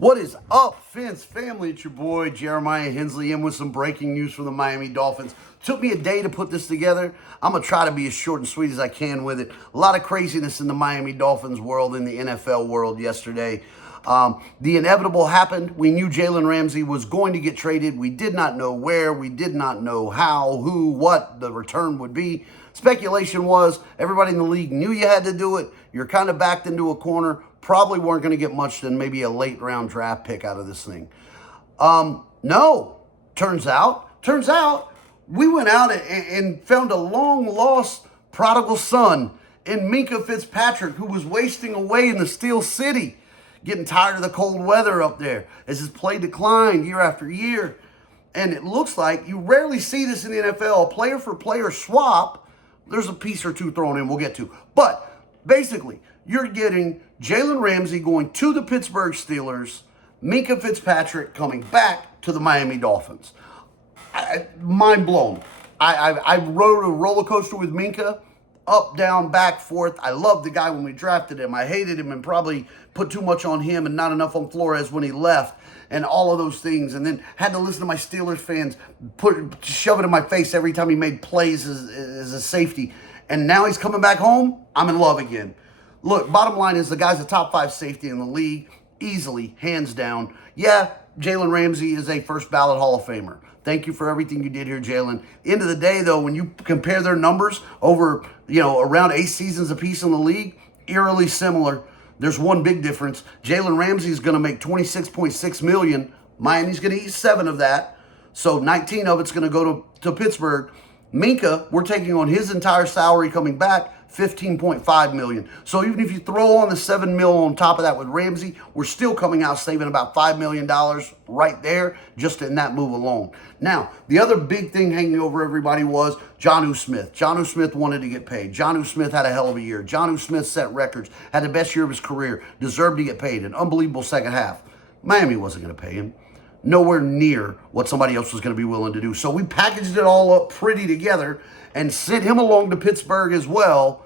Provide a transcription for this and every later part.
What is up, Fence family? It's your boy, Jeremiah Hensley, in with some breaking news from the Miami Dolphins. Took me a day to put this together. I'm going to try to be as short and sweet as I can with it. A lot of craziness in the Miami Dolphins world, in the NFL world yesterday. The inevitable happened. We knew Jalen Ramsey was going to get traded. We did not know where. We did not know how, who, what the return would be. Speculation was everybody in the league knew you had to do it. You're kind of backed into a corner. Probably weren't going to get much than maybe a late round draft pick out of this thing. No. Turns out we went out and found a long lost prodigal son in Minkah Fitzpatrick, who was wasting away in the Steel City, getting tired of the cold weather up there as his play declined year after year. And it looks like you rarely see this in the NFL, a player for player swap. There's a piece or two thrown in we'll get to. But basically, you're getting Jalen Ramsey going to the Pittsburgh Steelers, Minkah Fitzpatrick coming back to the Miami Dolphins. Mind blown. I rode a roller coaster with Minkah, up, down, back, forth. I loved the guy when we drafted him. I hated him and probably put too much on him and not enough on Flores when he left and all of those things. And then had to listen to my Steelers fans shove it in my face every time he made plays as a safety. And now he's coming back home. I'm in love again. Look, bottom line is the guy's a top 5 safety in the league, easily, hands down. Yeah, Jalen Ramsey is a first ballot Hall of Famer. Thank you for everything you did here, Jalen. End of the day, though, when you compare their numbers over, around 8 seasons apiece in the league, eerily similar. There's one big difference. Jalen Ramsey is going to make $26.6 million. Miami's going to eat 7 of that. So 19 of it's going to go to Pittsburgh. Minkah, we're taking on his entire salary coming back, $15.5 million. So even if you throw on the $7 million on top of that with Ramsey, we're still coming out saving about $5 million right there just in that move alone. Now, the other big thing hanging over everybody was Jonnu Smith. Jonnu Smith wanted to get paid. Jonnu Smith had a hell of a year. Jonnu Smith set records, had the best year of his career, deserved to get paid, an unbelievable second half. Miami wasn't going to pay him. Nowhere near what somebody else was going to be willing to do. So we packaged it all up pretty together and sent him along to Pittsburgh as well.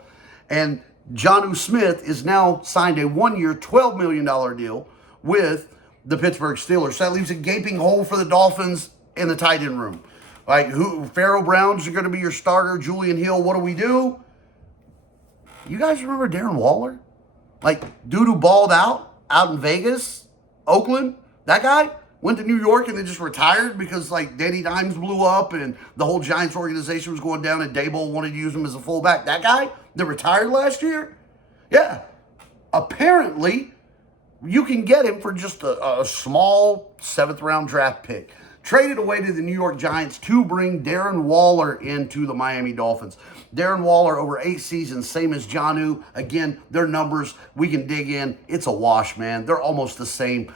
And Jonnu Smith is now signed a 1-year, $12 million deal with the Pittsburgh Steelers. So that leaves a gaping hole for the Dolphins in the tight end room. Like, Pharaoh Brown's going to be your starter. Julian Hill, what do we do? You guys remember Darren Waller? Like, dude who balled out in Vegas, Oakland? That guy? Went to New York and then just retired because, Danny Dimes blew up and the whole Giants organization was going down and Daboll wanted to use him as a fullback. That guy that retired last year? Yeah. Apparently, you can get him for just a small 7th-round draft pick. Traded away to the New York Giants to bring Darren Waller into the Miami Dolphins. Darren Waller over 8 seasons, same as Jonnu. Again, their numbers, we can dig in. It's a wash, man. They're almost the same.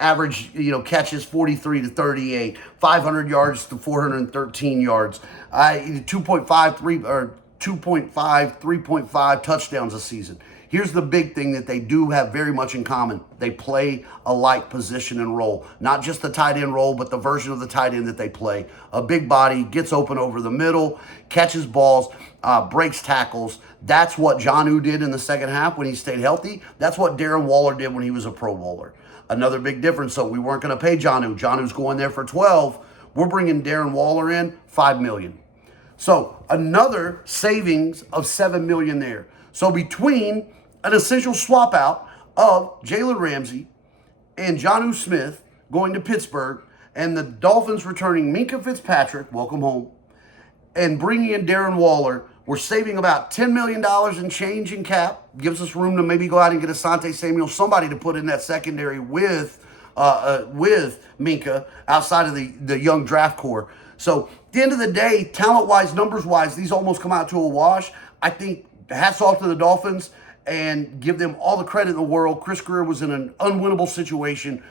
Average, catches 43 to 38, 500 yards to 413 yards, 3.5 touchdowns a season. Here's the big thing that they do have very much in common. They play a like position and role. Not just the tight end role, but the version of the tight end that they play. A big body, gets open over the middle, catches balls, breaks tackles. That's what Jonnu did in the second half when he stayed healthy. That's what Darren Waller did when he was a Pro Bowler. Another big difference, so we weren't going to pay Jonnu. Jonnu's going there for 12. We're bringing Darren Waller in, $5 million. So another savings of $7 million there. So between an essential swap out of Jalen Ramsey and Jonnu Smith going to Pittsburgh and the Dolphins returning Minkah Fitzpatrick, welcome home, and bringing in Darren Waller, we're saving about $10 million in change in cap. Gives us room to maybe go out and get Asante Samuel, somebody to put in that secondary with Minkah outside of the young draft core. So at the end of the day, talent-wise, numbers-wise, these almost come out to a wash. I think hats off to the Dolphins and give them all the credit in the world. Chris Greer was in an unwinnable situation.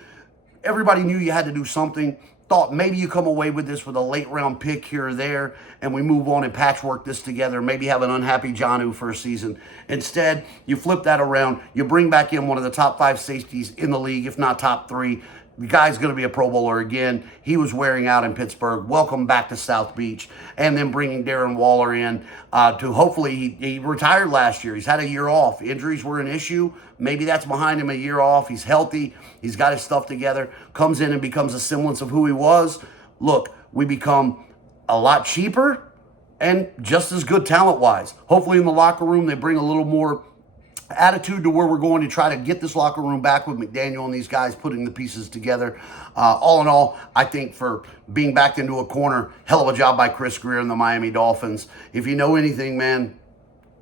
Everybody knew you had to do something. Thought maybe you come away with this with a late round pick here or there, and we move on and patchwork this together, maybe have an unhappy Jonnu for a season. Instead, you flip that around. You bring back in one of the top 5 safeties in the league, if not top 3. the guy's going to be a Pro Bowler again. He was wearing out in Pittsburgh. Welcome back to South Beach. And then bringing Darren Waller in to hopefully, he retired last year. He's had a year off. Injuries were an issue. Maybe that's behind him, a year off. He's healthy. He's got his stuff together. Comes in and becomes a semblance of who he was. Look, we become a lot cheaper and just as good talent-wise. Hopefully in the locker room, they bring a little more attitude to where we're going to try to get this locker room back with McDaniel and these guys putting the pieces together. All in all, I think for being backed into a corner, hell of a job by Chris Greer and the Miami Dolphins. If you know anything, man,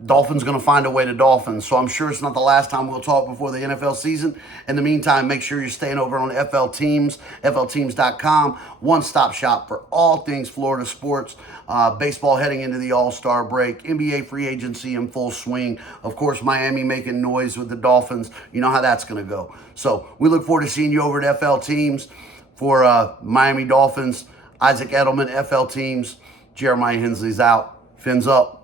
Dolphins going to find a way to Dolphins. So I'm sure it's not the last time we'll talk before the NFL season. In the meantime, make sure you're staying over on FL Teams, FLTeams.com. One-stop shop for all things Florida sports. Baseball heading into the All-Star break. NBA free agency in full swing. Of course, Miami making noise with the Dolphins. You know how that's going to go. So we look forward to seeing you over at FL Teams. For Miami Dolphins, Isaac Edelman, FL Teams. Jeremiah Hensley's out. Fins up.